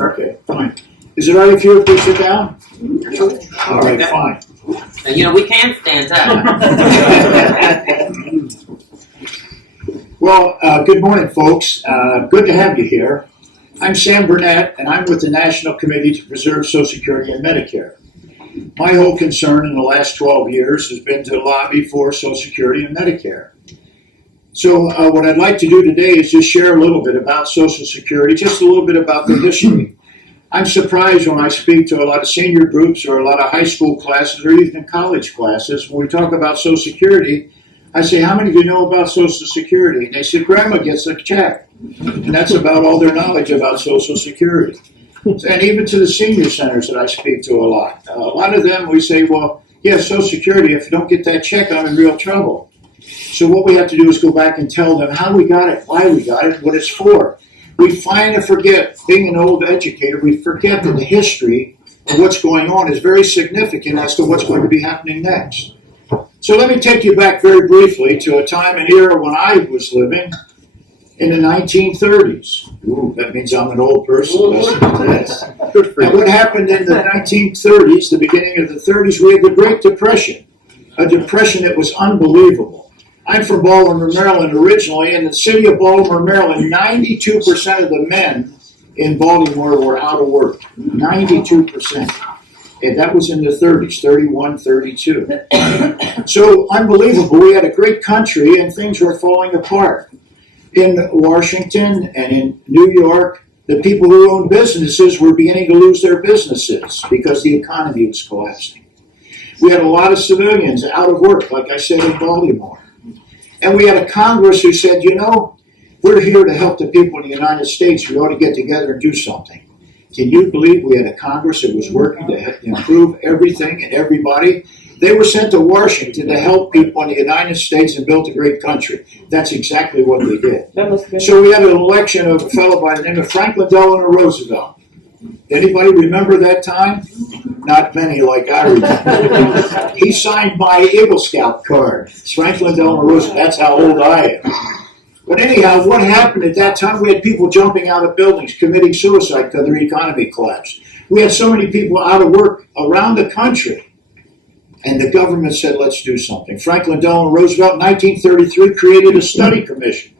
Okay, fine. Is it all right if you please sit down? All right, fine. And you know, we can stand up. Well, good morning, folks. Good to have you here. I'm Sam Burnett, and I'm with the National Committee to Preserve Social Security and Medicare. My whole concern in the last 12 years has been to lobby for Social Security and Medicare. So what I'd like to do today is just share a little bit about Social Security, just a little bit about the history. I'm surprised when I speak to a lot of senior groups or a lot of high school classes or even college classes, when we talk about Social Security, I say, how many of you know about Social Security? And they say, Grandma gets a check. And that's about all their knowledge about Social Security. And even to the senior centers that I speak to a lot of them, we say, well, yeah, Social Security, if you don't get that check, I'm in real trouble. So what we have to do is go back and tell them how we got it, why we got it, what it's for. We find and forget, being an old educator, we forget that the history of what's going on is very significant as to what's going to be happening next. So let me take you back very briefly to a time and era when I was living in the 1930s. Ooh, that means I'm an old person. And what happened in the 1930s, the beginning of the 30s, we had the Great Depression, a depression that was unbelievable. I'm from Baltimore, Maryland originally. In the city of Baltimore, Maryland, 92% of the men in Baltimore were out of work. 92%. And that was in the 30s, 31, 32. So unbelievable. We had a great country and things were falling apart. In Washington and in New York, the people who owned businesses were beginning to lose their businesses because the economy was collapsing. We had a lot of civilians out of work, like I said, in Baltimore. And we had a Congress who said, you know, we're here to help the people in the United States. We ought to get together and do something. Can you believe we had a Congress that was working to improve everything and everybody? They were sent to Washington to help people in the United States and build a great country. That's exactly what they did. So we had an election of a fellow by the name of Franklin Delano Roosevelt. Anybody remember that time? Not many like I remember. He signed my Eagle Scout card. Franklin Delano Roosevelt. That's how old I am. But anyhow, what happened at that time? We had people jumping out of buildings, committing suicide because their economy collapsed. We had so many people out of work around the country. And the government said, let's do something. Franklin Delano Roosevelt, in 1933, created a study commission.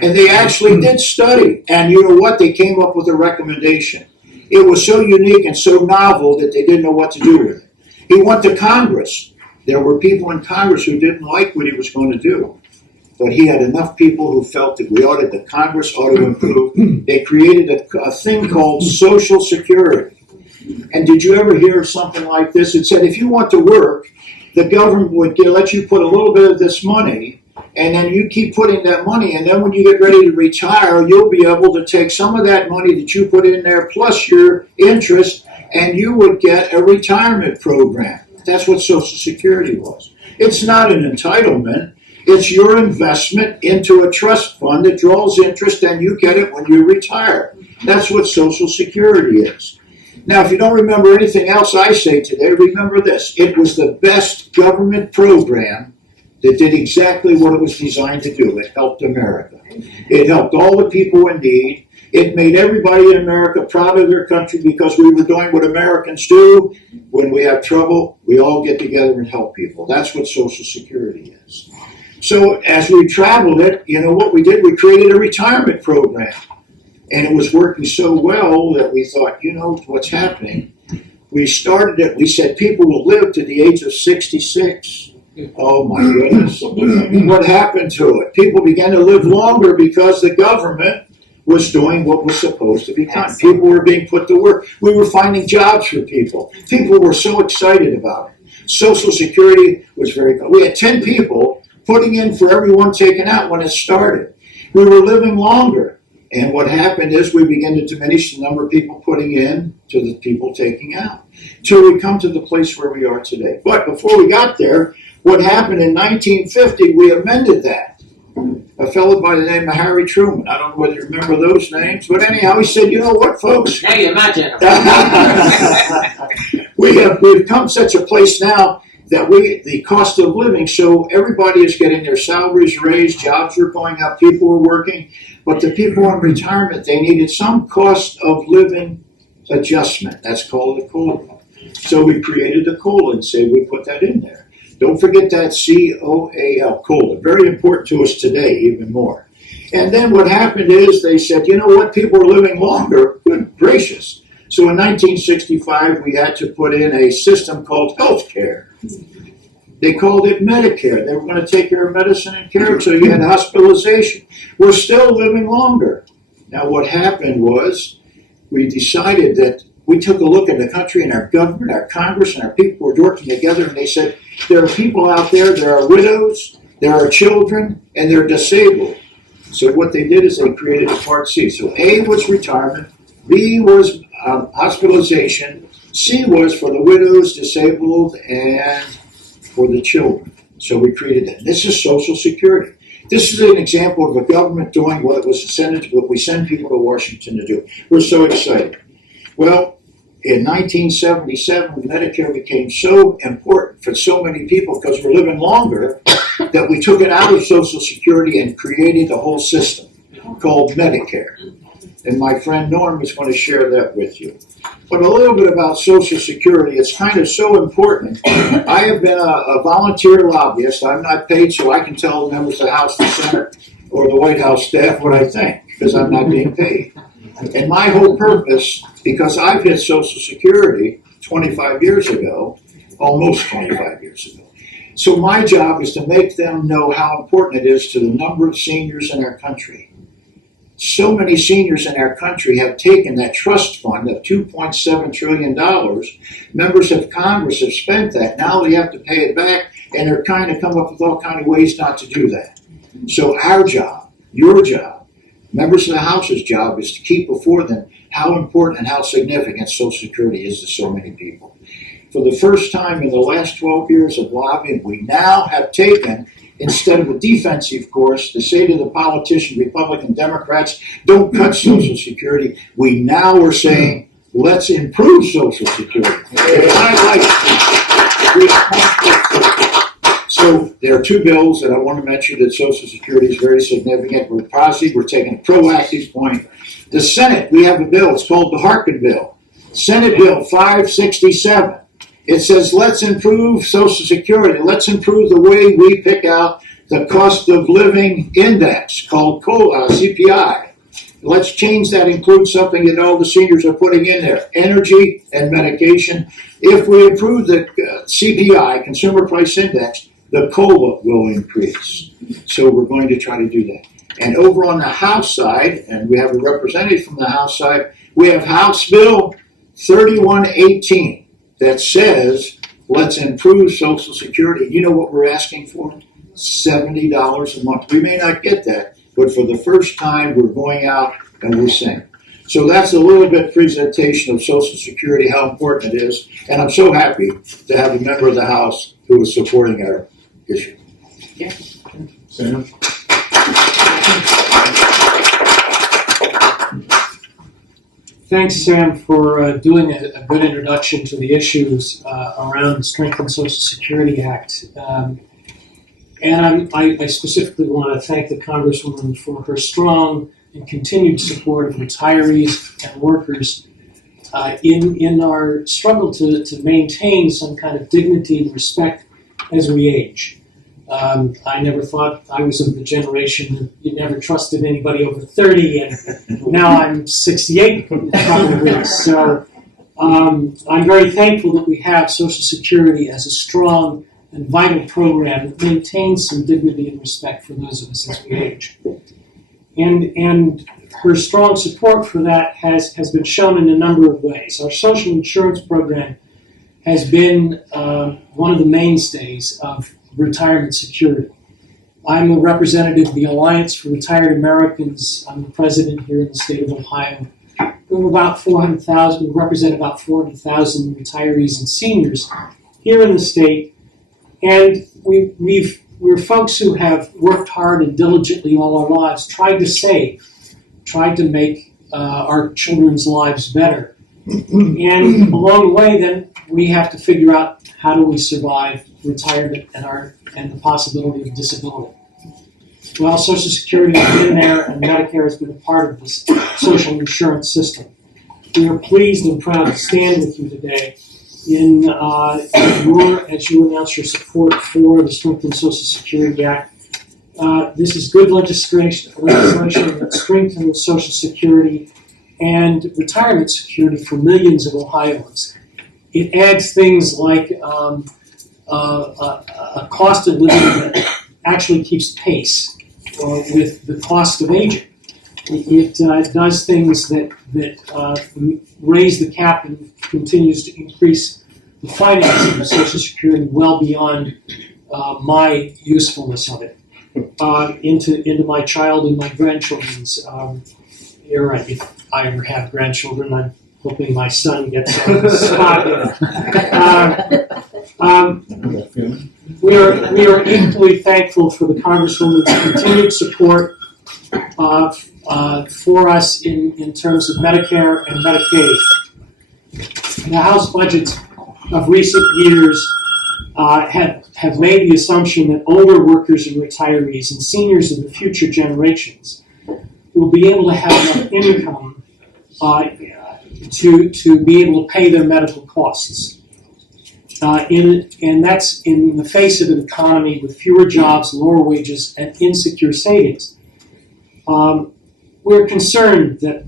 And they actually did study. And you know what? They came up with a recommendation. It was so unique and so novel that they didn't know what to do with it. He went to Congress. There were people in Congress who didn't like what he was going to do. But he had enough people who felt that the Congress ought to improve. They created a thing called Social Security. And did you ever hear something like this? It said if you want to work, the government would let you put a little bit of this money, and then you keep putting that money, and then when you get ready to retire, you'll be able to take some of that money that you put in there plus your interest, and you would get a retirement program. That's what Social Security was. It's not an entitlement. It's your investment into a trust fund that draws interest, and you get it when you retire. That's what Social Security is. Now, if you don't remember anything else I say today, remember this. It was the best government program that did exactly what it was designed to do. It helped America. It helped all the people in need. It made everybody in America proud of their country because we were doing what Americans do. When we have trouble, we all get together and help people. That's what Social Security is. So as we traveled it, you know what we did? We created a retirement program. And it was working so well that we thought, you know, what's happening? We started it. We said people will live to the age of 66. Oh, my goodness. What happened to it? People began to live longer because the government was doing what was supposed to be done. People were being put to work. We were finding jobs for people. People were so excited about it. Social Security was very good. We had 10 people putting in for everyone taken out when it started. We were living longer. And what happened is we began to diminish the number of people putting in to the people taking out, till we come to the place where we are today. But before we got there, what happened in 1950, we amended that. A fellow by the name of Harry Truman. I don't know whether you remember those names, but anyhow, he said, you know what, folks? Now you imagine. We've come such a place now that the cost of living, so everybody is getting their salaries raised, jobs are going up, people are working, but the people on retirement, they needed some cost of living adjustment. That's called a COLA. So we created a COLA and said we put that in there. Don't forget that COAL, COLA. Very important to us today, even more. And then what happened is they said, you know what, people are living longer. Good gracious. So in 1965, we had to put in a system called health care. They called it Medicare. They were going to take care of medicine and care, so you had hospitalization. We're still living longer. Now what happened was we decided that we took a look at the country and our government, our Congress, and our people were working together, and they said, there are people out there, there are widows, there are children, and they're disabled. So what they did is they created a Part C. So A was retirement, B was hospitalization, C was for the widows, disabled, and for the children. So we created that. This is Social Security. This is an example of a government doing what it was intended, what we send people to Washington to do. We're so excited. Well, in 1977, Medicare became so important for so many people because we're living longer that we took it out of Social Security and created a whole system called Medicare. And my friend Norm is going to share that with you. But a little bit about Social Security. It's kind of so important. I have been a volunteer lobbyist. I'm not paid, so I can tell the members of the House, the Senate, or the White House staff what I think, because I'm not being paid. And my whole purpose, because I've hit Social Security 25 years ago, almost 25 years ago. So my job is to make them know how important it is to the number of seniors in our country. So many seniors in our country have taken that trust fund of $2.7 trillion. Members of Congress have spent that. Now they have to pay it back, and they're trying to come up with all kinds of ways not to do that. So our job, your job, members of the House's job is to keep before them how important and how significant Social Security is to so many people. For the first time in the last 12 years of lobbying, we now have taken, instead of a defensive course, to say to the politicians, Republican, Democrats, don't cut Social Security. We now are saying, let's improve Social Security. So there are two bills that I want to mention that Social Security is very significant. We're positive. We're taking a proactive point. The Senate, we have a bill. It's called the Harkin Bill. Senate Bill 567. It says, let's improve Social Security. Let's improve the way we pick out the cost of living index called CPI. Let's change that, include something that all the seniors are putting in there, energy and medication. If we improve the CPI, Consumer Price Index, the COLA will increase. So we're going to try to do that. And over on the House side, and we have a representative from the House side, we have House Bill 3118. That says, let's improve Social Security. You know what we're asking for? $70 a month. We may not get that, but for the first time, we're going out and we're saying. So that's a little bit presentation of Social Security, how important it is. And I'm so happy to have a member of the House who is supporting our issue. Yeah. Sam? Thanks, Sam, for doing a good introduction to the issues around the Strengthened Social Security Act. And I specifically want to thank the Congresswoman for her strong and continued support of retirees and workers in our struggle to maintain some kind of dignity and respect as we age. I never thought I was of the generation that you never trusted anybody over 30, and now I'm 68 probably. So I'm very thankful that we have Social Security as a strong and vital program that maintains some dignity and respect for those of us as we age. And her strong support for that has been shown in a number of ways. Our social insurance program has been one of the mainstays of retirement security. I'm a representative of the Alliance for Retired Americans. I'm the president here in the state of Ohio. We have about 400,000, we represent about 400,000 retirees and seniors here in the state. And we're folks who have worked hard and diligently all our lives, tried to save, tried to make our children's lives better. And along the way, then, we have to figure out how do we survive retirement and the possibility of disability. Well, Social Security has been there, and Medicare has been a part of this social insurance system. We are pleased and proud to stand with you today as you announce your support for the Strengthened Social Security Act. This is good legislation that strengthens Social Security and retirement security for millions of Ohioans. It adds things like a cost of living that actually keeps pace with the cost of aging. It does things that raise the cap and continues to increase the financing of Social Security well beyond my usefulness of it into my child and my grandchildren's era. If I ever have grandchildren, I'm hoping my son gets on the spot there. We are equally thankful for the Congresswoman's continued support for us in terms of Medicare and Medicaid. The House budgets of recent years have made the assumption that older workers and retirees and seniors of the future generations will be able to have enough income to be able to pay their medical costs. And that's in the face of an economy with fewer jobs, lower wages, and insecure savings. We're concerned that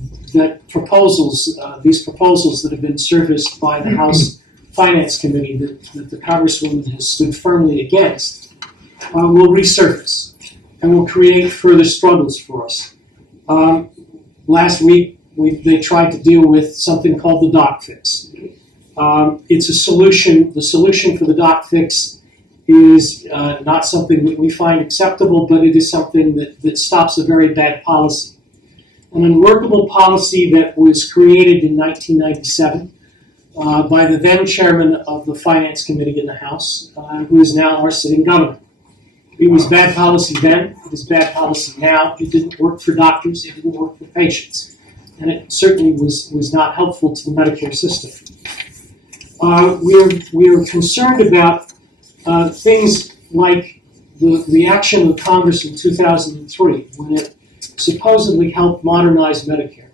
these proposals that have been surfaced by the House Finance Committee that the Congresswoman has stood firmly against will resurface and will create further struggles for us. Last week, they tried to deal with something called the doc fix. It's a solution. The solution for the doc fix is not something that we find acceptable, but it is something that stops a very bad policy. An unworkable policy that was created in 1997 by the then chairman of the Finance Committee in the House, who is now our sitting governor. It was bad policy then, it is bad policy now. It didn't work for doctors, it didn't work for patients, and it certainly was not helpful to the Medicare system. We are concerned about things like the reaction of Congress in 2003 when it supposedly helped modernize Medicare.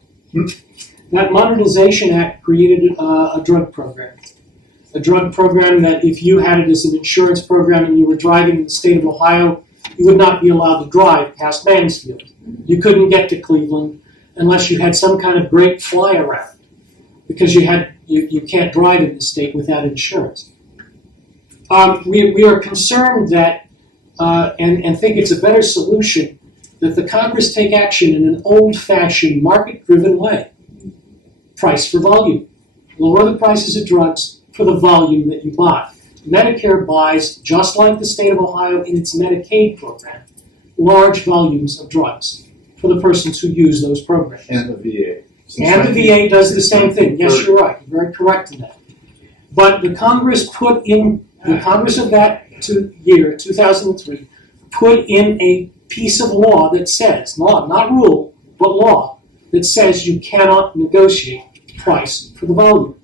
That Modernization Act created a drug program. A drug program that if you had it as an insurance program and you were driving in the state of Ohio, you would not be allowed to drive past Mansfield. You couldn't get to Cleveland unless you had some kind of great fly around, because you can't drive in the state without insurance. We are concerned that, and think it's a better solution, that the Congress take action in an old-fashioned, market-driven way. Price for volume. Lower the prices of drugs for the volume that you buy. Medicare buys, just like the state of Ohio in its Medicaid program, large volumes of drugs for the persons who use those programs. And the VA. And the VA does the same thing. Yes, you're right. You're very correct in that. But the Congress of that year, 2003, put in a piece of law that says, not rule, but law, that says you cannot negotiate price for the volume.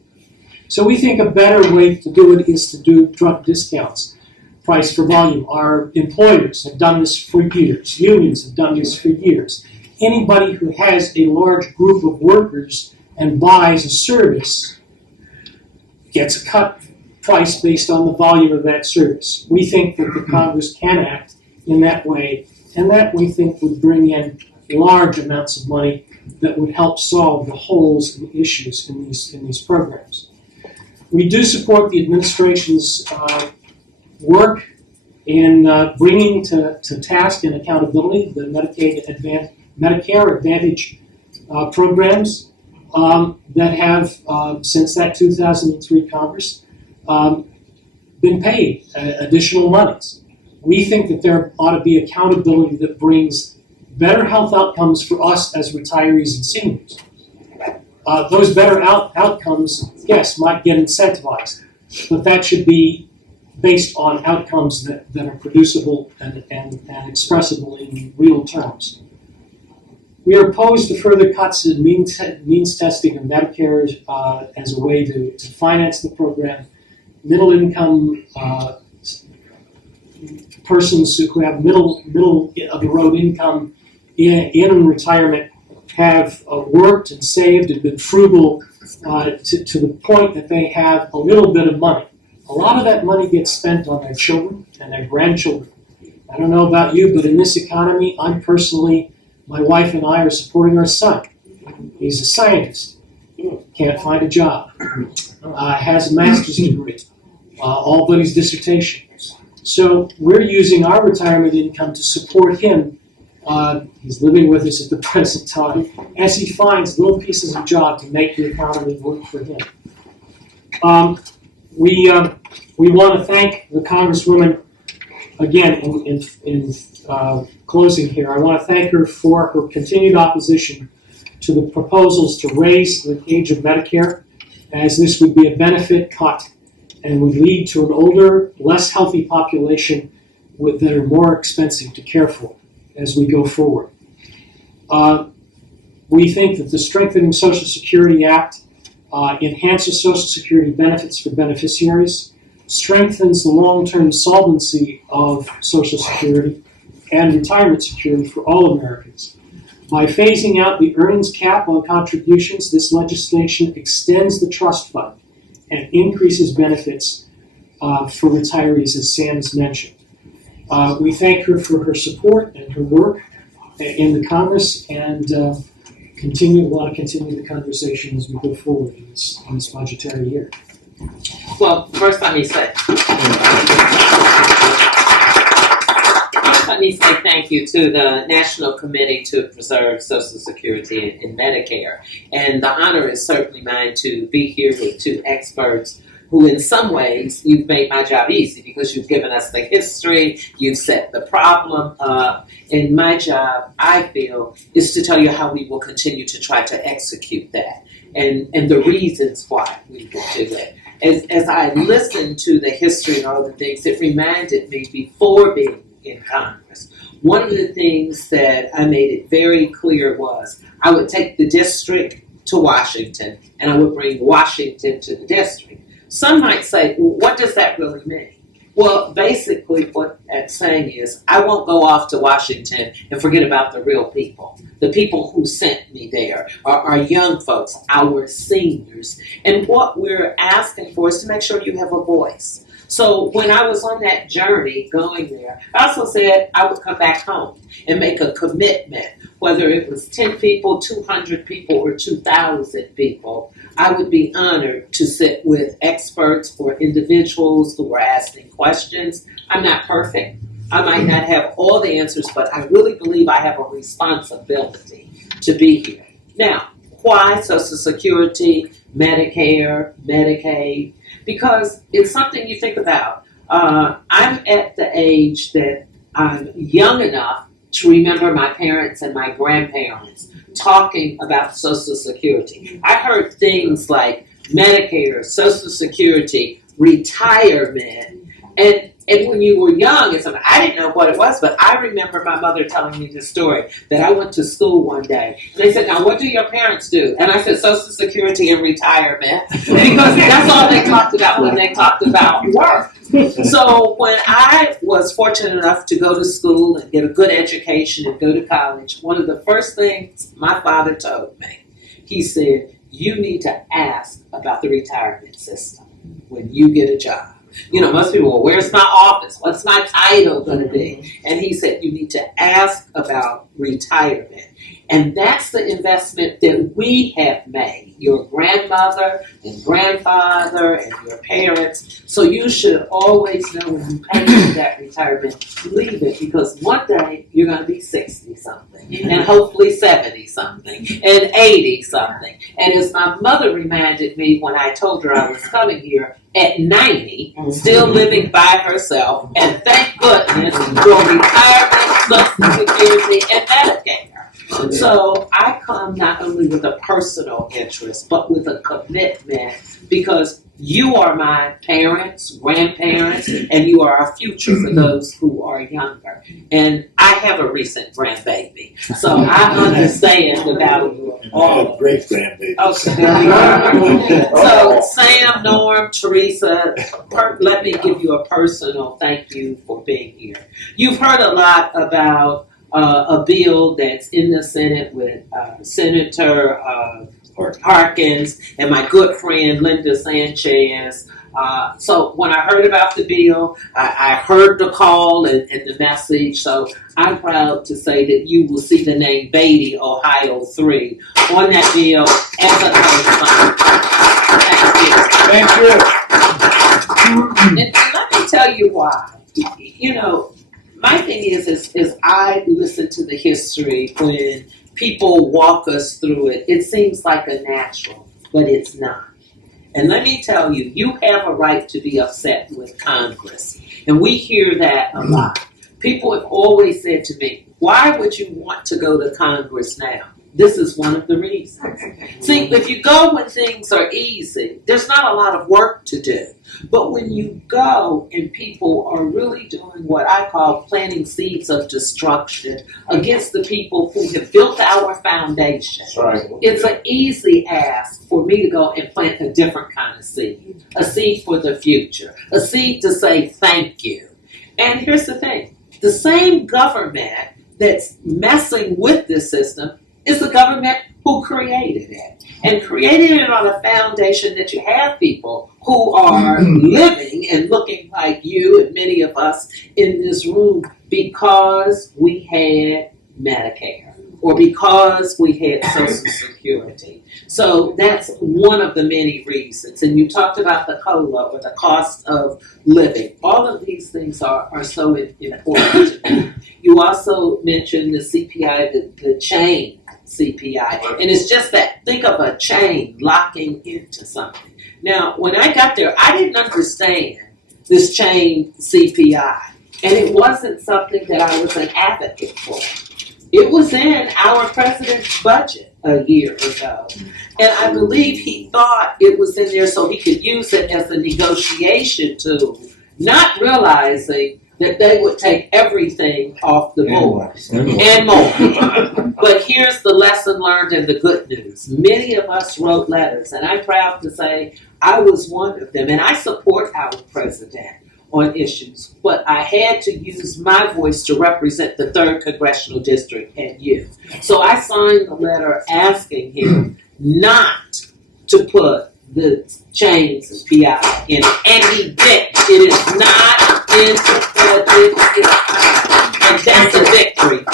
So we think a better way to do it is to do drug discounts, price for volume. Our employers have done this for years. Unions have done this for years. Anybody who has a large group of workers and buys a service gets a cut price based on the volume of that service. We think that the Congress can act in that way, and that we think would bring in large amounts of money that would help solve the holes and issues in these programs. We do support the administration's work in bringing to task and accountability the Medicare Advantage programs that have, since that 2003 Congress, been paid additional monies. We think that there ought to be accountability that brings better health outcomes for us as retirees and seniors. Those better outcomes, yes, might get incentivized, but that should be based on outcomes that are producible and expressible in real terms. We are opposed to further cuts in means testing of Medicare as a way to finance the program. Middle income persons who have middle of the road income in retirement have worked and saved and been frugal to the point that they have a little bit of money. A lot of that money gets spent on their children and their grandchildren. I don't know about you, but in this economy, my wife and I are supporting our son. He's a scientist, can't find a job, has a master's degree, all but his dissertation. So we're using our retirement income to support him. He's living with us at the present time as he finds little pieces of job to make the economy work for him. We want to thank the Congresswoman again in closing here. I want to thank her for her continued opposition to the proposals to raise the age of Medicare, as this would be a benefit cut and would lead to an older, less healthy population that are more expensive to care for as we go forward. We think that the Strengthening Social Security Act enhances Social Security benefits for beneficiaries, strengthens the long-term solvency of Social Security and retirement security for all Americans. By phasing out the earnings cap on contributions, this legislation extends the trust fund and increases benefits for retirees, as Sam has mentioned. We thank her for her support and her work in the Congress, and want to continue the conversation as we go forward in this budgetary year. Well, first let me say thank you to the National Committee to Preserve Social Security and Medicare. And the honor is certainly mine to be here with two experts who in some ways you've made my job easy because you've given us the history, you've set the problem up, and my job, I feel, is to tell you how we will continue to try to execute that and the reasons why we will do it. As I listened to the history and all the things, it reminded me before being in Congress, one of the things that I made it very clear was I would take the district to Washington and I would bring Washington to the district. Some might say, well, what does that really mean? Well, basically what that's saying is I won't go off to Washington and forget about the real people, the people who sent me there, our young folks, our seniors. And what we're asking for is to make sure you have a voice. So when I was on that journey going there, I also said I would come back home and make a commitment, whether it was 10 people, 200 people, or 2,000 people. I would be honored to sit with experts or individuals who were asking questions. I'm not perfect. I might not have all the answers, but I really believe I have a responsibility to be here. Now, why Social Security, Medicare, Medicaid? Because it's something you think about. I'm at the age that I'm young enough to remember my parents and my grandparents talking about Social Security. I heard things like Medicare, Social Security, retirement, and when you were young, I didn't know what it was, but I remember my mother telling me this story that I went to school one day. And they said, now what do your parents do? And I said, Social Security and retirement, because that's all they talked about when they talked about work. So when I was fortunate enough to go to school and get a good education and go to college, one of the first things my father told me, he said, you need to ask about the retirement system when you get a job. You know, most people, well, where's my office? What's my title going to be? And he said, you need to ask about retirement. And that's the investment that we have made, your grandmother and grandfather and your parents. So you should always know when you pay for that retirement, leave it, because one day you're going to be 60-something and hopefully 70-something and 80-something. And as my mother reminded me when I told her I was coming here, at 90, still living by herself, and thank goodness for retirement, Social Security, and Medicare. So I come not only with a personal interest, but with a commitment, because you are my parents, grandparents, and you are our future for those who are younger. And I have a recent grandbaby, so I understand the value of all of great grandbaby. Okay, there we are. So Sam, Norm, Teresa, let me give you a personal thank you for being here. You've heard a lot about a bill that's in the Senate with Senator Harkins and my good friend Linda Sanchez. So when I heard about the bill, I heard the call and the message. So I'm proud to say that you will see the name Beatty, Ohio 3 on that bill as a co-signer. Thank you. And let me tell you why. You know, my thing is I listen to the history when people walk us through it. It seems like a natural, but it's not. And let me tell you, you have a right to be upset with Congress. And we hear that a lot. People have always said to me, why would you want to go to Congress now? This is one of the reasons. See, if you go when things are easy, there's not a lot of work to do. But when you go and people are really doing what I call planting seeds of destruction against the people who have built our foundation, it's an easy ask for me to go and plant a different kind of seed, a seed for the future, a seed to say thank you. And here's the thing, the same government that's messing with this system is the government who created it. And created it on a foundation that you have people who are living and looking like you and many of us in this room because we had Medicare or because we had Social Security. So that's one of the many reasons. And you talked about the COLA or the cost of living. All of these things are so important to me. You also mentioned the CPI, the chain CPI. And it's just that, think of a chain locking into something. Now, when I got there, I didn't understand this chain CPI. And it wasn't something that I was an advocate for. It was in our president's budget a year ago. And I believe he thought it was in there so he could use it as a negotiation tool, not realizing that they would take everything off the board and more. But here's the lesson learned and the good news. Many of us wrote letters, and I'm proud to say I was one of them, and I support our president on issues, but I had to use my voice to represent the 3rd Congressional District and you. So I signed a letter asking him not to put the chains PI in it, and he did. It is not in the budget, and that's a victory.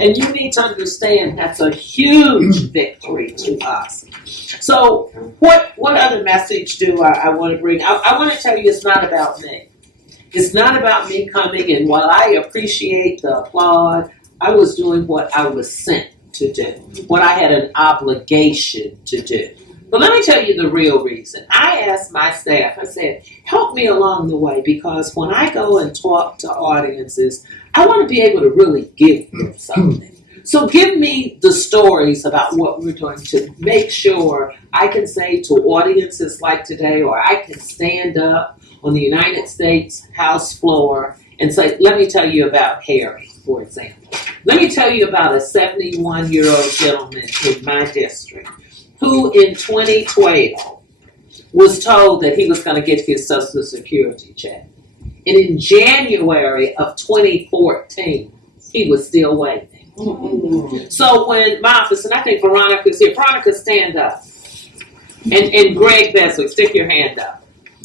And you need to understand that's a huge victory to us. So what other message do I want to bring? I want to tell you it's not about me. It's not about me coming, and while I appreciate the applaud, I was doing what I was sent to do, what I had an obligation to do. But let me tell you the real reason. I asked my staff, I said, help me along the way, because when I go and talk to audiences, I want to be able to really give them something. So give me the stories about what we're doing to make sure I can say to audiences like today, or I can stand up on the United States House floor and say, let me tell you about Harry, for example. Let me tell you about a 71-year-old gentleman in my district who in 2012 was told that he was going to get his Social Security check. And in January of 2014, he was still waiting. So when my office, and I think Veronica's here, Veronica, stand up. And Greg Beswick, stick your hand up.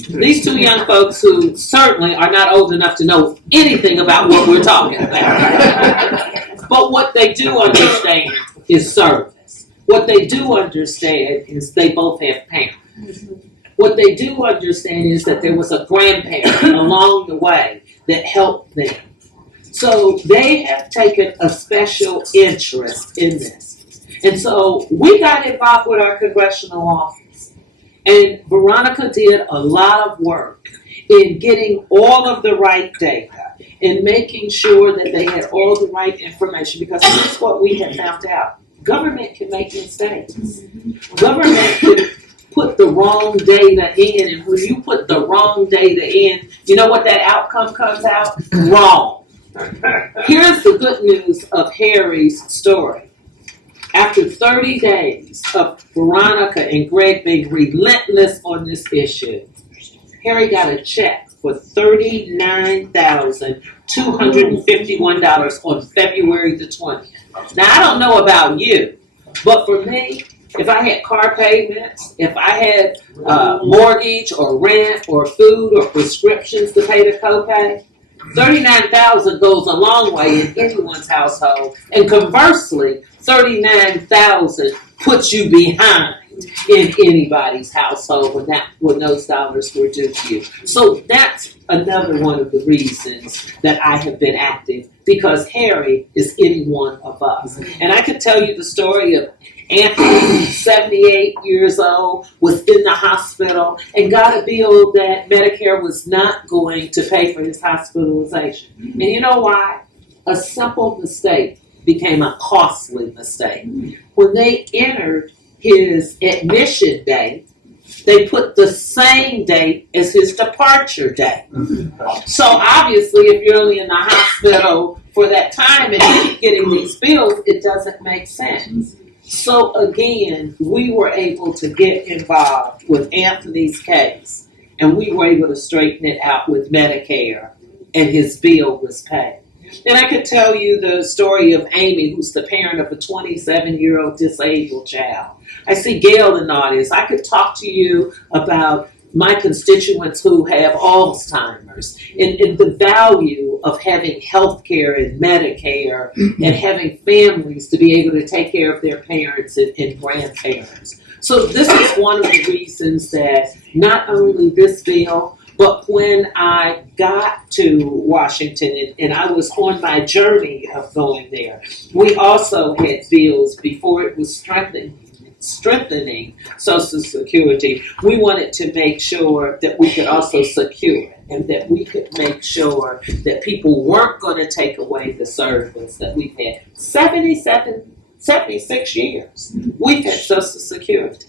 These two young folks who certainly are not old enough to know anything about what we're talking about. But what they do understand is service. What they do understand is they both have parents. What they do understand is that there was a grandparent along the way that helped them. So they have taken a special interest in this. And so we got involved with our congressional office. And Veronica did a lot of work in getting all of the right data and making sure that they had all the right information. Because here's what we have found out. Government can make mistakes. Government can put the wrong data in. And when you put the wrong data in, you know what that outcome comes out? Wrong. Here's the good news of Harry's story. After 30 days of Veronica and Greg being relentless on this issue, Harry got a check for $39,251 on February the 20th. Now, I don't know about you, but for me, if I had car payments, if I had mortgage or rent or food or prescriptions to pay the copay, $39,000 goes a long way in anyone's household. And conversely, $39,000 puts you behind in anybody's household when those dollars were due to you. So that's another one of the reasons that I have been active, because Harry is any one of us. And I could tell you the story of Anthony, who's 78 years old, was in the hospital and got a bill that Medicare was not going to pay for his hospitalization. And you know why? A simple mistake became a costly mistake. When they entered his admission date, they put the same date as his departure date. So obviously, if you're only in the hospital for that time and you keep getting these bills, it doesn't make sense. So again, we were able to get involved with Anthony's case, and we were able to straighten it out with Medicare, and his bill was paid. And I could tell you the story of Amy, who's the parent of a 27-year-old disabled child. I see Gail in the audience. I could talk to you about my constituents who have Alzheimer's and the value of having health care and Medicare and having families to be able to take care of their parents and grandparents. So this is one of the reasons that not only this bill, but when I got to Washington and I was on my journey of going there, we also had bills before it was strengthening Social Security. We wanted to make sure that we could also secure it and that we could make sure that people weren't going to take away the service that we've had 76 years. We've had Social Security.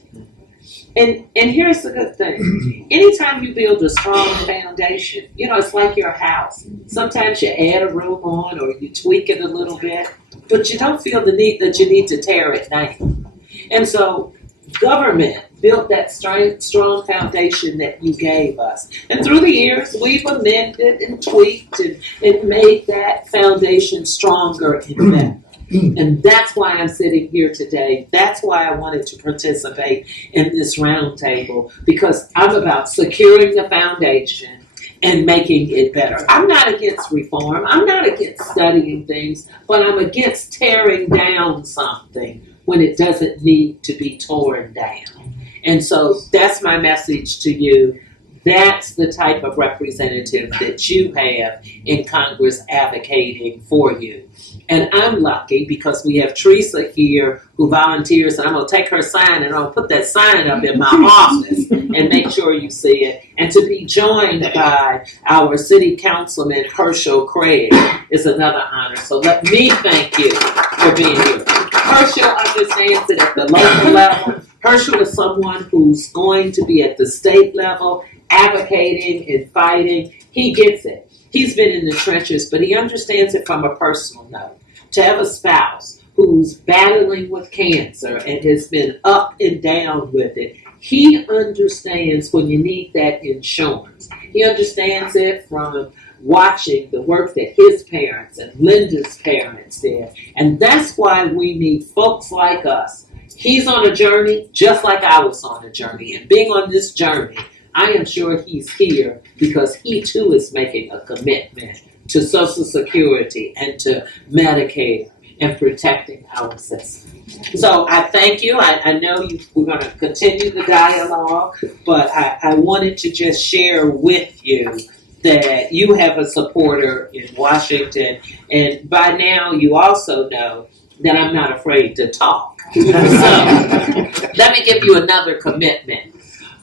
And here's the good thing. Anytime you build a strong foundation, it's like your house. Sometimes you add a room on or you tweak it a little bit, but you don't feel the need that you need to tear it down. And so government built that strong foundation that you gave us. And through the years, we've amended and tweaked and made that foundation stronger and better. And that's why I'm sitting here today. That's why I wanted to participate in this roundtable, because I'm about securing the foundation and making it better. I'm not against reform. I'm not against studying things, but I'm against tearing down something when it doesn't need to be torn down. And so that's my message to you. That's the type of representative that you have in Congress advocating for you. And I'm lucky because we have Teresa here who volunteers, and I'm going to take her sign and I'm going to put that sign up in my office and make sure you see it. And to be joined by our city councilman, Herschel Craig, is another honor. So let me thank you for being here. Herschel understands it at the local level. Herschel is someone who's going to be at the state level advocating and fighting. He gets it. He's been in the trenches, but he understands it from a personal note. To have a spouse who's battling with cancer and has been up and down with it, he understands when you need that insurance. He understands it from watching the work that his parents and Linda's parents did. And that's why we need folks like us. He's on a journey just like I was on a journey. And being on this journey, I am sure he's here because he too is making a commitment to Social Security and to Medicare and protecting our system. So I thank you. I know we're going to continue the dialogue, but I wanted to just share with you that you have a supporter in Washington, and by now you also know that I'm not afraid to talk. So let me give you another commitment.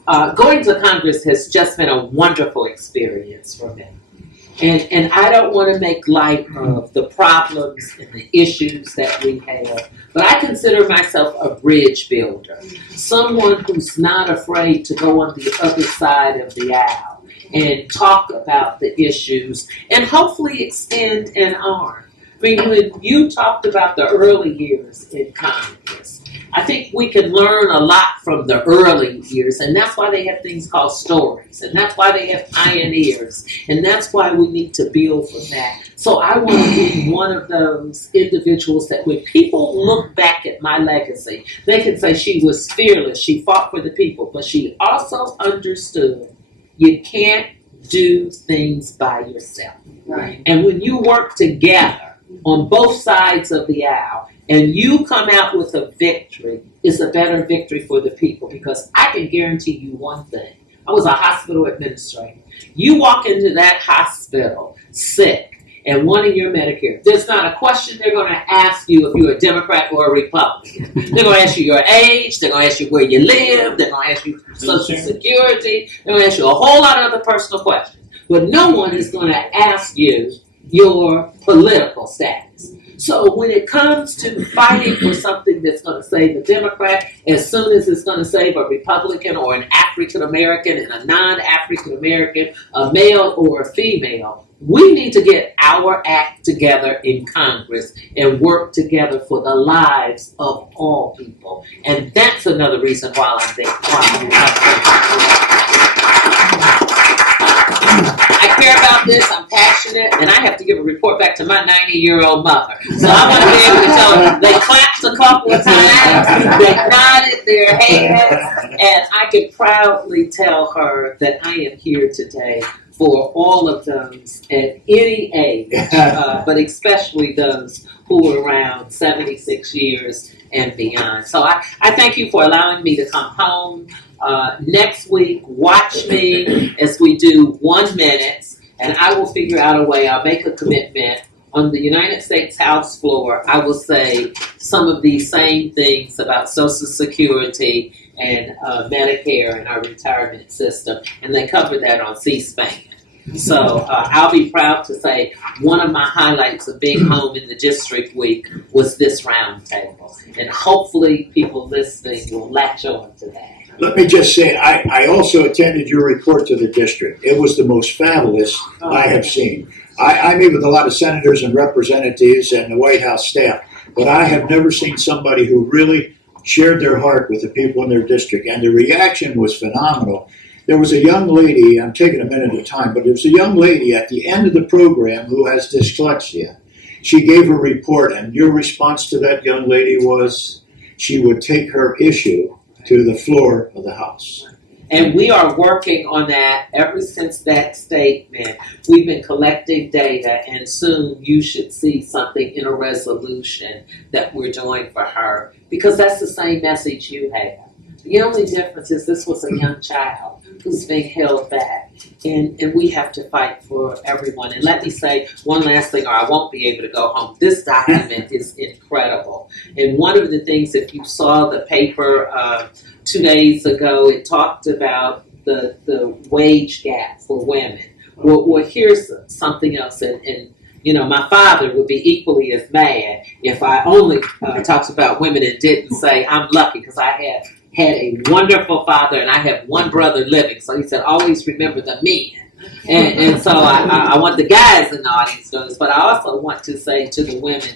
Going to Congress has just been a wonderful experience for me. And I don't want to make light of the problems and the issues that we have, but I consider myself a bridge builder, someone who's not afraid to go on the other side of the aisle and talk about the issues and hopefully extend an arm. I mean, when you talked about the early years in Congress, I think we can learn a lot from the early years, and that's why they have things called stories, and that's why they have pioneers, and that's why we need to build from that. So I want to be one of those individuals that when people look back at my legacy, they can say she was fearless, she fought for the people, but she also understood you can't do things by yourself. Right. And when you work together on both sides of the aisle and you come out with a victory, it's a better victory for the people, because I can guarantee you one thing. I was a hospital administrator. You walk into that hospital sick and wanting your Medicare, there's not a question they're going to ask you if you're a Democrat or a Republican. They're going to ask you your age, they're going to ask you where you live, they're going to ask you Social Security, they're going to ask you a whole lot of other personal questions. But no one is going to ask you your political status. So when it comes to fighting for something that's going to save a Democrat, as soon as it's going to save a Republican or an African American and a non-African American, a male or a female, we need to get our act together in Congress and work together for the lives of all people. And that's another reason why I'm there. I care about this, I'm passionate, and I have to give a report back to my 90-year-old mother. So I want to be able to tell them they clapped a couple of times, they nodded their heads, and I can proudly tell her that I am here today for all of those at any age, but especially those who are around 76 years and beyond. So I thank you for allowing me to come home. Next week, watch me as we do 1 minute, and I will figure out a way. I'll make a commitment. On the United States House floor, I will say some of these same things about Social Security and Medicare and our retirement system, and they cover that on C-SPAN. So I'll be proud to say one of my highlights of being home in the district week was this roundtable, and hopefully people listening will latch on to that. Let me just say, I also attended your report to the district. It was the most fabulous I have seen. I meet with a lot of senators and representatives and the White House staff, but I have never seen somebody who really shared their heart with the people in their district, and the reaction was phenomenal. There was a young lady, I'm taking a minute at a time, but there was a young lady at the end of the program who has dyslexia. She gave a report, and your response to that young lady was she would take her issue to the floor of the House. And we are working on that ever since that statement. We've been collecting data, and soon you should see something in a resolution that we're doing for her, because that's the same message you have. The only difference is this was a young child who's being held back, and we have to fight for everyone. And let me say one last thing, or I won't be able to go home. This document is incredible. And one of the things, if you saw the paper 2 days ago, it talked about the wage gap for women. Well, here's something else, and you know, my father would be equally as mad if I only talked about women and didn't say I'm lucky because I had a wonderful father and I have one brother living. So he said, always remember the men. And so I want the guys in the audience to know this, but I also want to say to the women,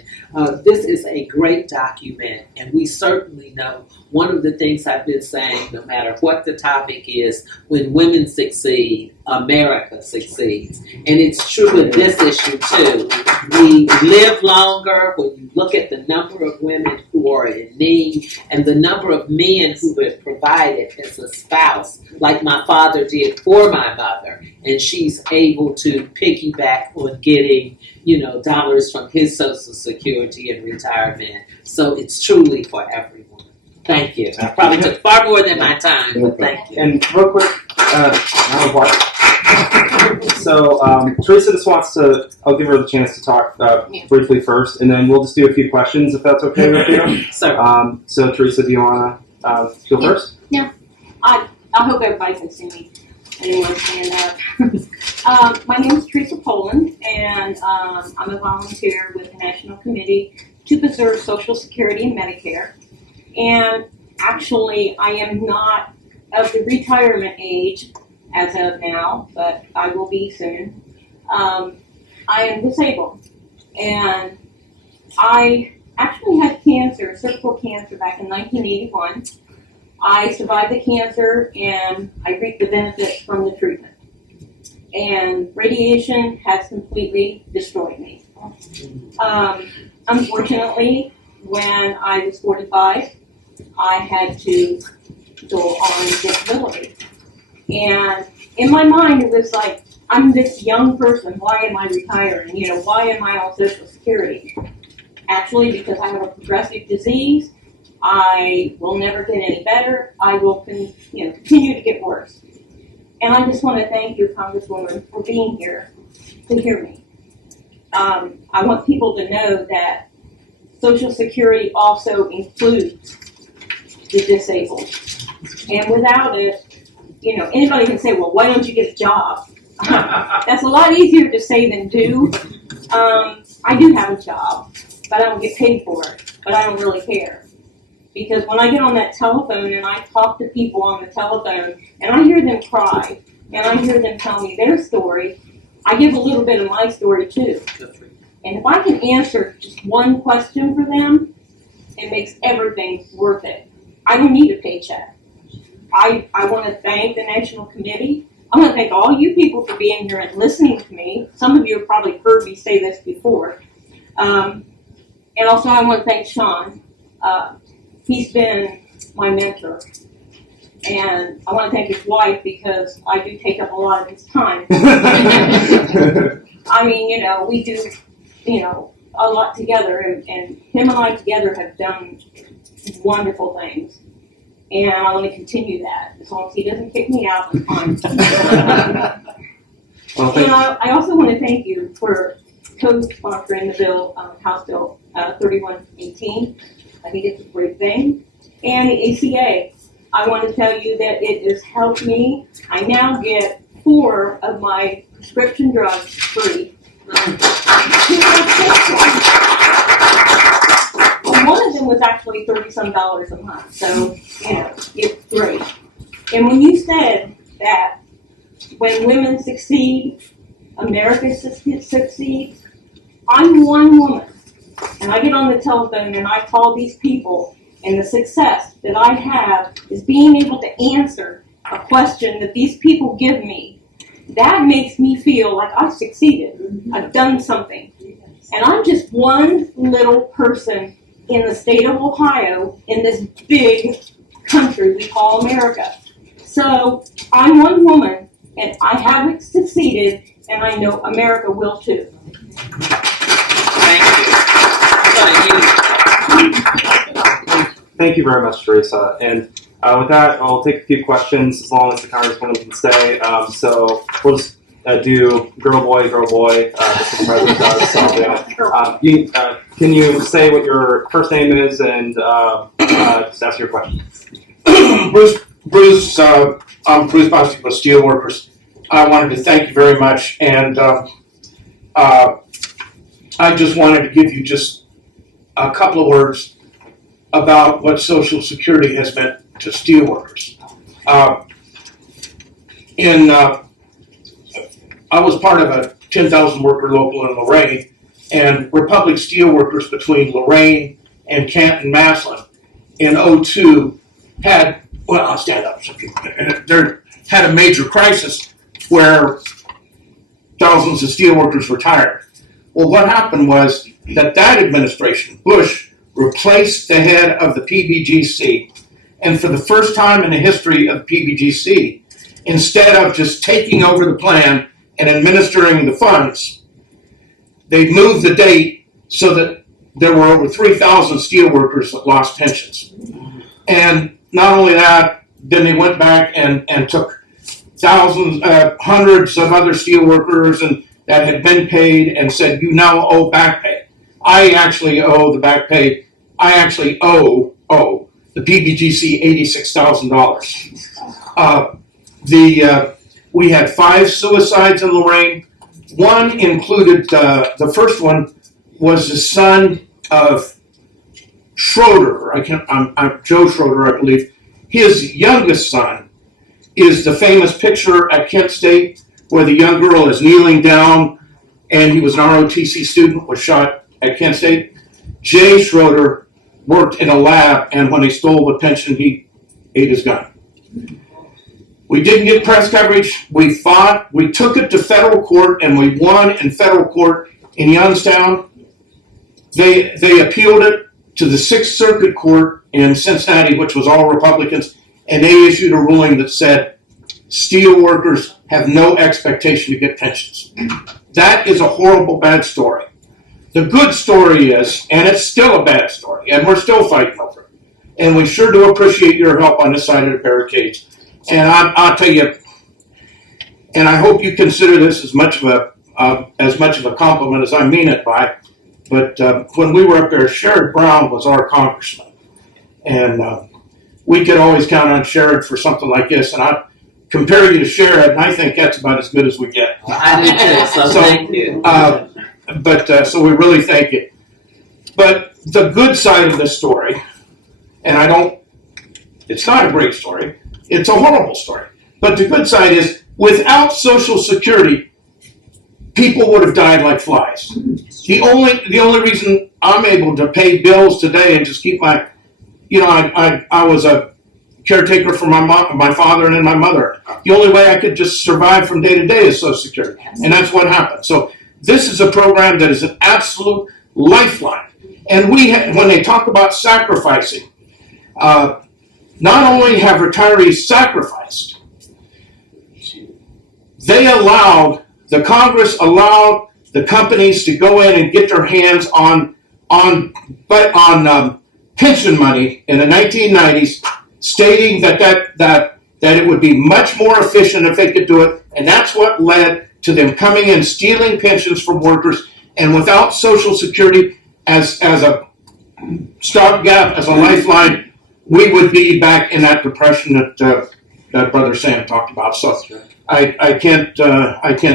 this is a great document, and we certainly know one of the things I've been saying, no matter what the topic is, when women succeed, America succeeds. And it's true with this issue too. We live longer when you look at the number of women who are in need and the number of men who have provided as a spouse, like my father did for my mother. And she's able to piggyback on getting, you know, dollars from his Social Security and retirement. So it's truly for everyone. Thank you. I probably took far more than my time, but thank you. And real quick, so Teresa just wants to, I'll give her the chance to talk briefly first, and then we'll just do a few questions if that's okay with you. Sir. So Teresa, do you want to go first? Yeah. I hope everybody can see me. I didn't want to stand up. My name is Teresa Poland, and I'm a volunteer with the National Committee to Preserve Social Security and Medicare. And actually, I am not of the retirement age as of now, but I will be soon. I am disabled, and I actually had cancer, cervical cancer, back in 1981. I survived the cancer, and I reaped the benefits from the treatment. and radiation has completely destroyed me. Unfortunately, when I was 45, I had to go on disability. And in my mind, it was like, I'm this young person, why am I retiring? Why am I on Social Security? Actually, because I have a progressive disease, I will never get any better. I will continue to get worse. And I just want to thank you, Congresswoman, for being here to hear me. I want people to know that Social Security also includes the disabled. And without it, anybody can say, well, why don't you get a job? That's a lot easier to say than do. I do have a job, but I don't get paid for it. But I don't really care. Because when I get on that telephone and I talk to people on the telephone and I hear them cry and I hear them tell me their story, I give a little bit of my story too. And if I can answer just one question for them, it makes everything worth it. I don't need a paycheck. I want to thank the National Committee. I want to thank all you people for being here and listening to me. Some of you have probably heard me say this before. And also I want to thank Sean. He's been my mentor. And I want to thank his wife because I do take up a lot of his time. I mean, we do, a lot together. And him and I together have done wonderful things. And I want to continue that. As long as he doesn't kick me out, I'm fine. And I also want to thank you for co-sponsoring the bill, House Bill 3118. I think it's a great thing. And the ACA, I want to tell you that it has helped me. I now get 4 of my prescription drugs free. One of them was actually $30-some a month, so it's great. And when you said that when women succeed, America succeeds, I'm one woman, and I get on the telephone and I call these people, and the success that I have is being able to answer a question that these people give me. That makes me feel like I've succeeded. I've done something. And I'm just one little person in the state of Ohio, in this big country we call America. So I'm one woman, and I haven't succeeded, and I know America will too. Thank you very much, Teresa. And with that, I'll take a few questions as long as the Congresswoman can stay. So we'll just do girl, boy, just the president does. So I'll do it. Can you say what your first name is and just ask your question? Bruce, I'm Bruce Bostic with Steelworkers. I wanted to thank you very much, and I just wanted to give you just a couple of words about what Social Security has meant to steelworkers. I was part of a 10,000 worker local in Lorain, and Republic Steelworkers between Lorain and Canton Massillon in 2002 had, well, I'll stand up. There had a major crisis where thousands of steelworkers retired. Well, what happened was that administration, Bush, replaced the head of the PBGC, and for the first time in the history of PBGC, instead of just taking over the plan and administering the funds, they moved the date so that there were over 3,000 steelworkers that lost pensions. And not only that, then they went back and took thousands, hundreds of other steelworkers and that had been paid and said, you now owe back pay. I actually owe the back pay. I actually owe the PBGC $86,000. We had 5 suicides in Lorain. One included, the first one was the son of Schroeder. I'm Joe Schroeder, I believe. His youngest son is the famous picture at Kent State where the young girl is kneeling down and he was an ROTC student, was shot at Kent State. Jay Schroeder worked in a lab, and when he stole the pension, he ate his gun. We didn't get press coverage. We fought. We took it to federal court, and we won in federal court in Youngstown. They appealed it to the Sixth Circuit Court in Cincinnati, which was all Republicans, and they issued a ruling that said steel workers have no expectation to get pensions. That is a horrible, bad story. The good story is, and it's still a bad story, and we're still fighting over it, and we sure do appreciate your help on this side of the barricades. And I'll tell you, and I hope you consider this as much of a compliment as I mean it by. But when we were up there, Sherrod Brown was our congressman, and we could always count on Sherrod for something like this. And I compare you to Sherrod, and I think that's about as good as we get. I do too. So thank you. So we really thank you. But the good side of this story, and it's not a great story. It's a horrible story. But the good side is, without Social Security, people would have died like flies. The only reason I'm able to pay bills today and just keep my, I was a caretaker for my father and then my mother. The only way I could just survive from day to day is Social Security, and that's what happened. So this is a program that is an absolute lifeline. And when they talk about sacrificing, not only have retirees sacrificed, the Congress allowed the companies to go in and get their hands on pension money in the 1990s, stating that it would be much more efficient if they could do it, and that's what led to them coming in, stealing pensions from workers, and without Social Security as a stopgap, as a lifeline, we would be back in that depression that Brother Sam talked about. So I can't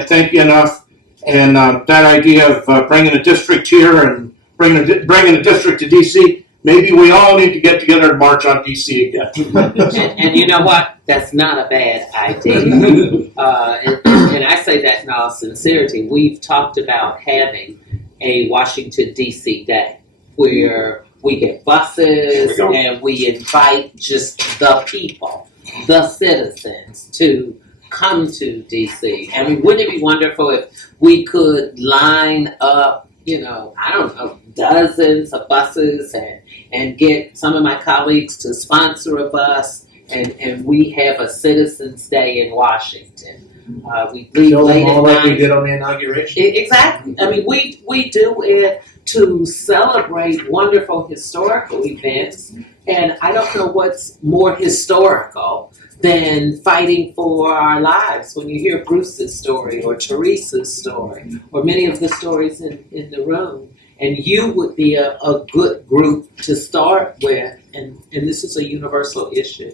thank you enough. And that idea of bringing a district here and bringing a district to D.C., maybe we all need to get together and march on D.C. again. and you know what? That's not a bad idea. And I say that in all sincerity. We've talked about having a Washington, D.C. day where we get buses and we invite just the people, the citizens, to come to D.C. I mean, wouldn't it be wonderful if we could line up, dozens of buses and get some of my colleagues to sponsor a bus and we have a Citizens Day in Washington. We leave late at night. Like we did on the inauguration. Exactly. I mean, we do it to celebrate wonderful historical events, and I don't know what's more historical than fighting for our lives. When you hear Bruce's story or Teresa's story or many of the stories in the room, and you would be a good group to start with, and this is a universal issue.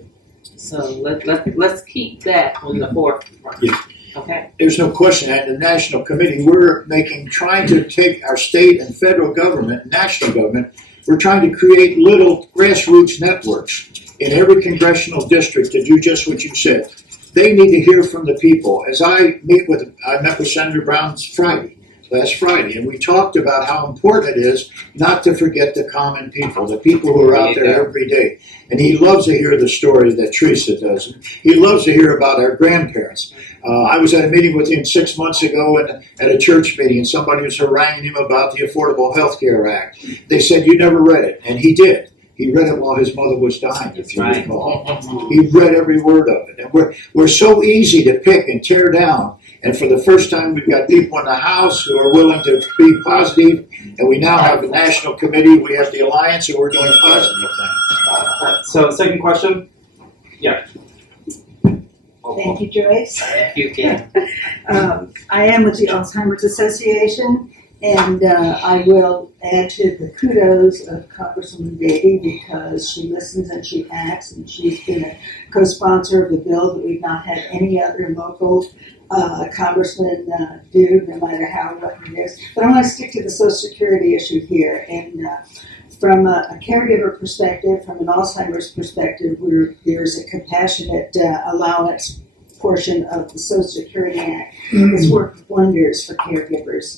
So let's keep that on the forefront. Yeah. Okay. There's no question that in the National Committee, we're trying to take our state and federal government, national government, we're trying to create little grassroots networks in every congressional district to do just what you said. They need to hear from the people. As I met with Senator Brown last Friday, and we talked about how important it is not to forget the common people, the people who are out there every day. And he loves to hear the story that Teresa does. He loves to hear about our grandparents. I was at a meeting with him 6 months ago at a church meeting, and somebody was haranguing him about the Affordable Health Care Act. They said, "You never read it," and he did. He read it while his mother was dying, if you recall. He read every word of it. And we're so easy to pick and tear down. And for the first time, we've got people in the House who are willing to be positive. And we now have the National Committee. We have the Alliance, and we're doing positive things. So, second question? Yeah. Thank you, Joyce. Thank you, Kim. I am with the Alzheimer's Association, and I will add to the kudos of Congresswoman Beatty because she listens and she acts, and she's been a co-sponsor of the bill that we've not had any other local congressman do, no matter how important it is. But I want to stick to the Social Security issue here, and from a caregiver perspective, from an Alzheimer's perspective, where there's a compassionate allowance portion of the Social Security Act has worked wonders for caregivers.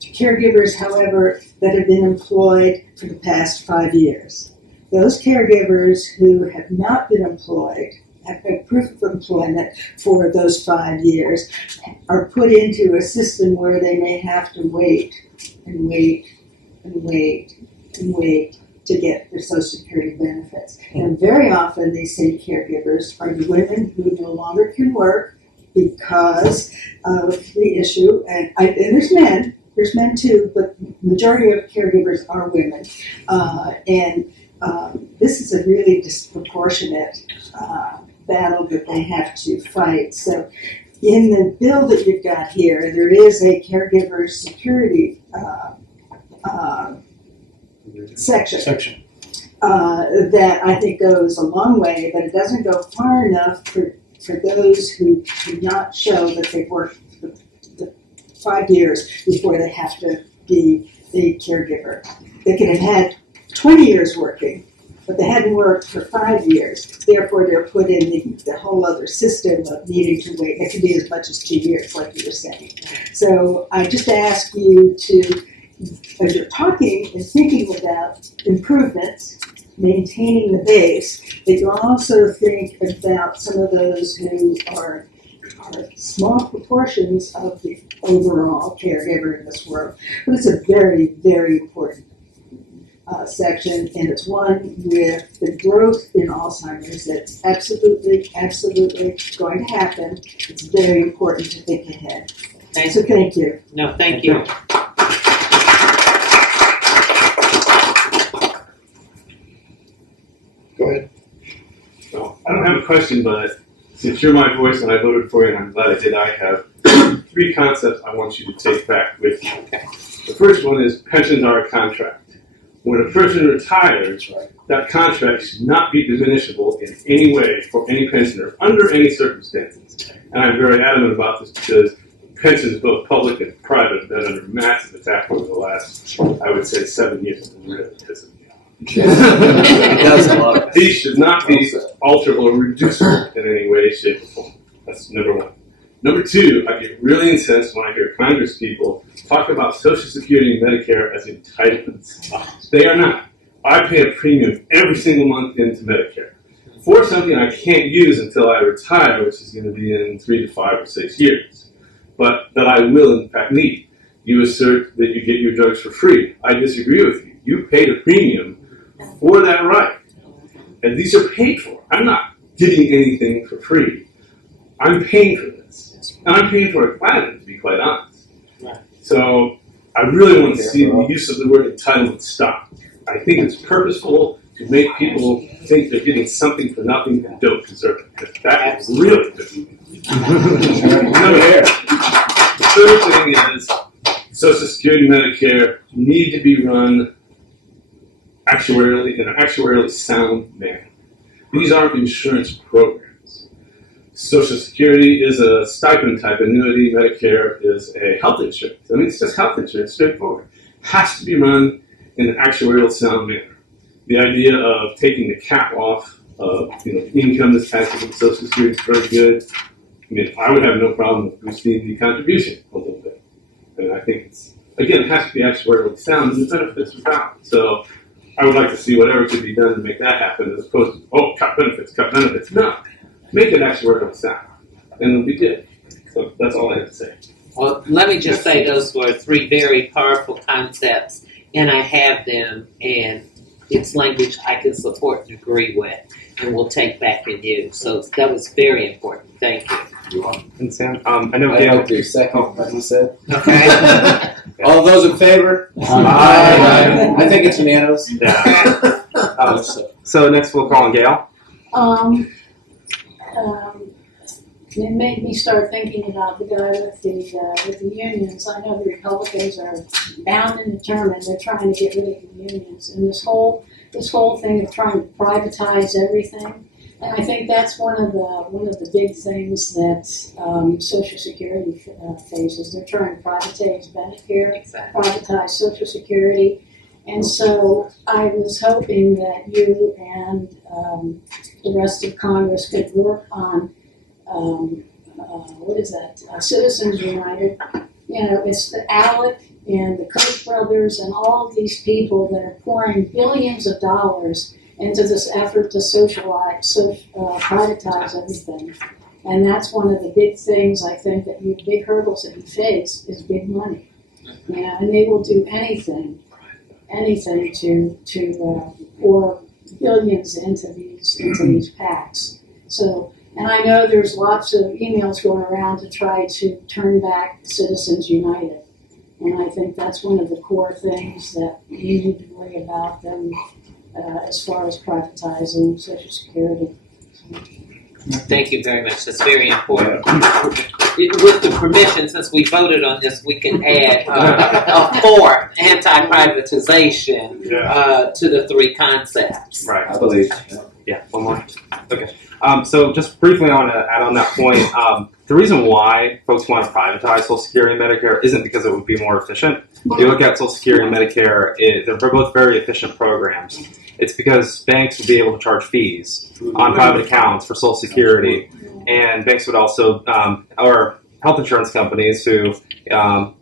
Caregivers, however, that have been employed for the past 5 years. Those caregivers who have not been employed proof of employment for those 5 years are put into a system where they may have to wait and wait and wait and wait to get their Social Security benefits. And very often these same caregivers are the women who no longer can work because of the issue. And there's men too, but majority of caregivers are women. This is a really disproportionate battle that they have to fight. So in the bill that you've got here, there is a caregiver security section that I think goes a long way, but it doesn't go far enough for those who do not show that they've worked the 5 years before they have to be the caregiver. They could have had 20 years working, but they hadn't worked for 5 years. Therefore, they're put in the whole other system of needing to wait. It could be as much as 2 years, like you were saying. So I just ask you to, as you're talking and thinking about improvements, maintaining the base, that you also think about some of those who are small proportions of the overall caregiver in this world. But it's a very, very important section, and it's one with the growth in Alzheimer's that's absolutely, absolutely going to happen. It's very important to think ahead. So thank you. No, thank you. Go ahead. Well, I don't have a question, but since you're my voice and I voted for you, and I'm glad I did, I have 3 concepts I want you to take back with you. The first one is pensions are a contract. When a person retires, that contract should not be diminishable in any way for any pensioner under any circumstances. And I'm very adamant about this because pensions, both public and private, have been under massive attack over the last, I would say, 7 years. It's really pissing me off. These should not be altered or reducible in any way, shape, or form. That's number one. Number two, I get really incensed when I hear Congress people talk about Social Security and Medicare as entitlements. They are not. I pay a premium every single month into Medicare for something I can't use until I retire, which is going to be in 3 to 5 or 6 years, but that I will in fact need. You assert that you get your drugs for free. I disagree with you. You paid a premium for that right, and these are paid for. I'm not getting anything for free. I'm paying for this, and I'm paying for it gladly, to be quite honest. So I really want to see the use of the word entitlement stop. I think it's purposeful to make people think they're getting something for nothing and don't deserve it. That is really good. The third thing is Social Security and Medicare need to be run actuarially in an actuarially sound manner. These aren't insurance programs. Social Security is a stipend type annuity. Medicare is a health insurance. I mean, it's just health insurance, straightforward. Has to be run in an actuarial sound manner. The idea of taking the cap off of income that's passed from Social Security is very good. I mean, I would have no problem with boosting the contribution a little bit. And I think it's, again, it has to be actuarially sound and the benefits are found. So I would like to see whatever could be done to make that happen as opposed to, cut benefits, cut benefits. No, make it actuarially sound and it'll be good. So that's all I have to say. Well, let me just say those were 3 very powerful concepts, and I have them, and it's language I can support and agree with, and will take back in you. So that was very important. Thank you. And Sam, I know I Gail. like to second what you said. Okay. All those in favor? Aye. I think it's unanimous. Yeah. So next we'll call on Gail. It made me start thinking about the guy with the unions. I know the Republicans are bound and determined. They're trying to get rid of the unions, and this whole thing of trying to privatize everything. And I think that's one of the big things that Social Security faces. They're trying to privatize Medicare, privatize Social Security, and so I was hoping that you and the rest of Congress could work on Citizens United. It's the ALEC and the Koch brothers and all of these people that are pouring billions of dollars into this effort to privatize everything. And that's one of the big things I think that big hurdles that you face is big money. You know, and they will do anything to pour billions into these PACs. So, and I know there's lots of emails going around to try to turn back Citizens United. And I think that's one of the core things that we need to worry about them as far as privatizing Social Security. Thank you very much. That's very important. With the permission, since we voted on this, we can add a fourth anti-privatization to the three concepts. Right. I believe. Yeah, one more. Okay. So just briefly, I want to add on that point. The reason why folks want to privatize Social Security and Medicare isn't because it would be more efficient. If you look at Social Security and Medicare, they're both very efficient programs. It's because banks would be able to charge fees on private accounts for Social Security, and banks would also, or health insurance companies who, I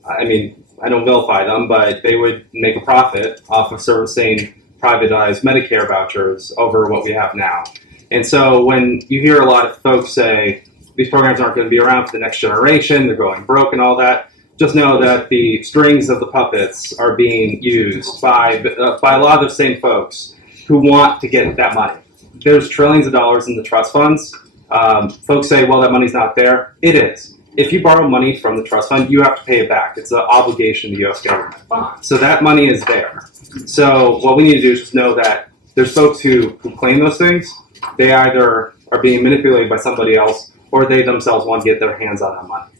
don't vilify them, but they would make a profit off of servicing privatized Medicare vouchers over what we have now. And so when you hear a lot of folks say these programs aren't going to be around for the next generation, they're going broke and all that, just know that the strings of the puppets are being used by a lot of the same folks who want to get that money. There's trillions of dollars in the trust funds. Folks say, well, that money's not there. It is. If you borrow money from the trust fund, you have to pay it back. It's an obligation of the U.S. government. So that money is there. So what we need to do is just know that there's folks who claim those things. They either are being manipulated by somebody else or they themselves want to get their hands on that money.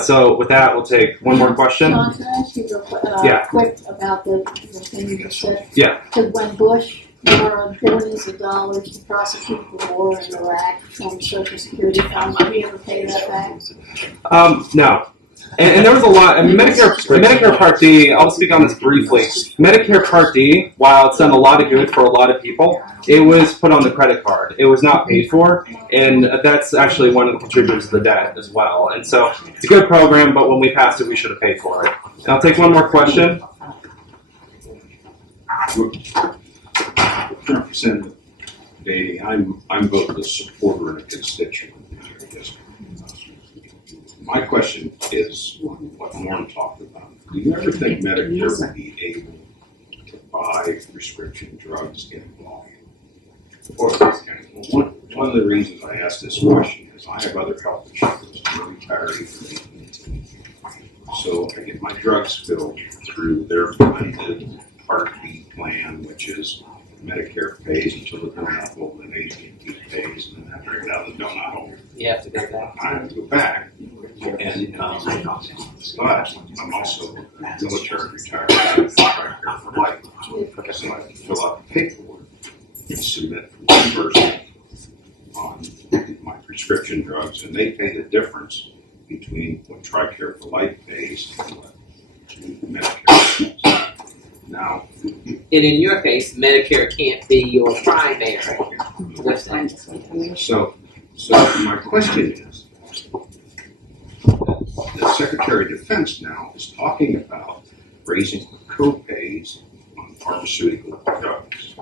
So with that, we'll take one more question. John, can I ask you real quick, quick about the thing you just said? Yeah. Because when Bush borrowed billions of dollars to prosecute the war in Iraq from Social Security funds, did he ever pay that back? No. And there was a lot. I mean, Medicare Part D, I'll speak on this briefly. Medicare Part D, while it's done a lot of good for a lot of people, it was put on the credit card. It was not paid for, and that's actually one of the contributors to the debt as well. And so it's a good program, but when we passed it, we should have paid for it. And I'll take one more question. Representative Beatty, I'm both a supporter and a constituent. My question is what Norm talked about. Do you ever think Medicare would be able to buy prescription drugs in volume? Or one of the reasons I ask this question is I have other health insurance. I'm a retiree from AT&T. So I get my drugs filled through their blended Part B plan, which is Medicare pays until the donut hole, then AT&T pays, and then after I get out of the donut hole, You have to go back. I have to go back. And but I'm also military retired, contractor for life. So I have to fill out the paperwork and submit reimbursement on my prescription drugs, and they pay the difference between what TRICARE for Life pays and what Medicare pays. Now, And in your case, Medicare can't be your primary. so my question is, the Secretary of Defense now is talking about raising co-pays on pharmaceutical drugs.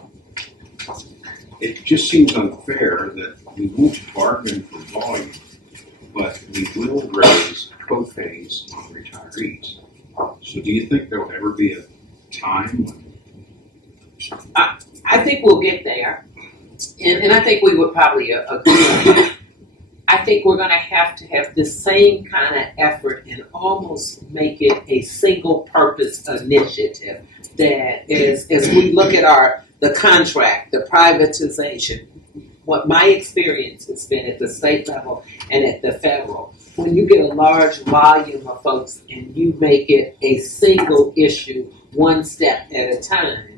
It just seems unfair that we won't bargain for volume, but we will raise co-pays on retirees. So do you think there will ever be a time when I think we'll get there, and I think we would probably agree. I think we're going to have the same kind of effort and almost make it a single purpose initiative that as we look at the contract, the privatization, what my experience has been at the state level and at the federal, when you get a large volume of folks and you make it a single issue, one step at a time,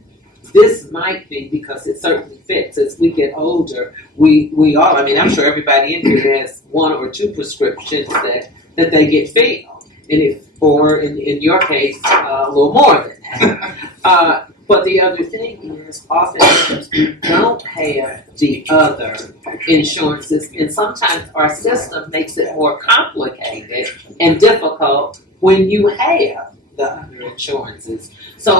this might be, because it certainly fits. As we get older, we all, I mean, I'm sure everybody in here has one or two prescriptions that they get filled. And in your case, a little more than that. But the other thing is, oftentimes we don't have the other insurances, and sometimes our system makes it more complicated and difficult when you have the other insurances. So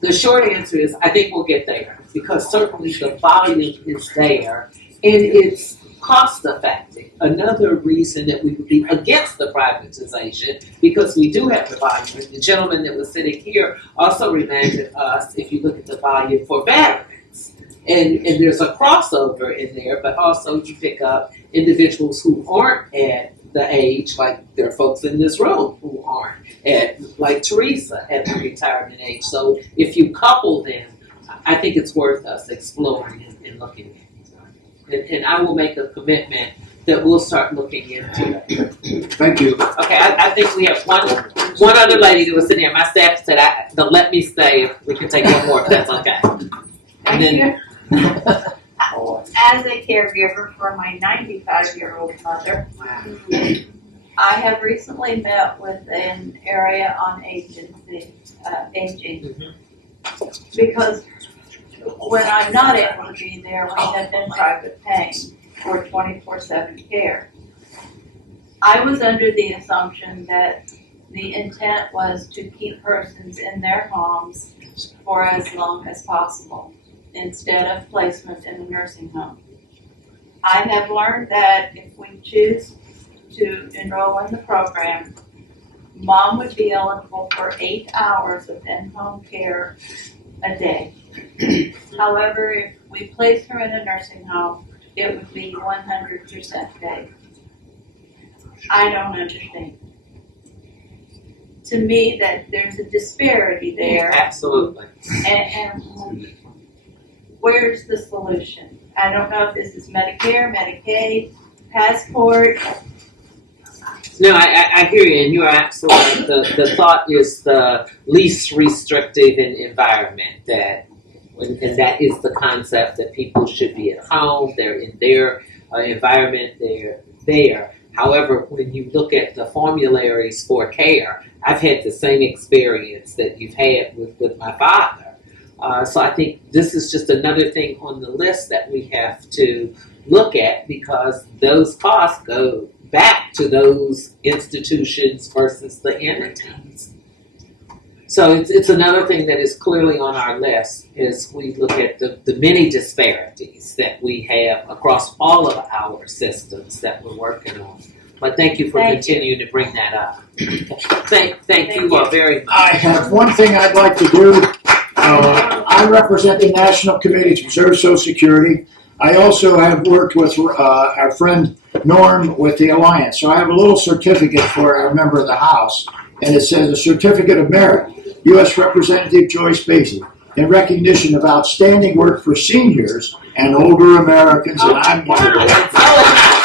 the short answer is, I think we'll get there, because certainly the volume is there, and it's cost effective. Another reason that we would be against the privatization, because we do have the volume. The gentleman that was sitting here also reminded us, if you look at the volume for veterans, and there's a crossover in there, but also you pick up individuals who aren't at the age, like there are folks in this room who aren't at, like Teresa, at the retirement age. So if you couple them, I think it's worth us exploring and looking at. And I will make a commitment that we'll start looking into it. Thank you. Okay, I think we have one other lady that was sitting here. My staff said to let me stay if we can take one more, if that's okay. And then, As a caregiver for my 95-year-old mother, I have recently met with an area on aging, because when I'm not able to be there, we have been private paying for 24/7 care. I was under the assumption that the intent was to keep persons in their homes for as long as possible, instead of placement in a nursing home. I have learned that if we choose to enroll in the program, Mom would be eligible for 8 hours of in-home care a day. However, if we place her in a nursing home, it would be 100% paid. I don't understand. To me, that there's a disparity there. absolutely. And where's the solution? I don't know if this is Medicare, Medicaid, passport. No, I hear you, and you're absolutely right. The thought is the least restrictive environment, and that is the concept that people should be at home, they're in their environment, they're there. However, when you look at the formularies for care, I've had the same experience that you've had with my father. So I think this is just another thing on the list that we have to look at, because those costs go back to those institutions versus the entities. So it's another thing that is clearly on our list as we look at the many disparities that we have across all of our systems that we're working on. But thank you for continuing to bring that up. Thank you all very much. I have one thing I'd like to do. I represent the National Committee to Preserve Social Security. I also have worked with our friend Norm with the Alliance. So I have a little certificate for our member of the House, and it says a Certificate of Merit, U.S. Representative Joyce Beatty, in recognition of outstanding work for seniors and older Americans, and I'm one of them.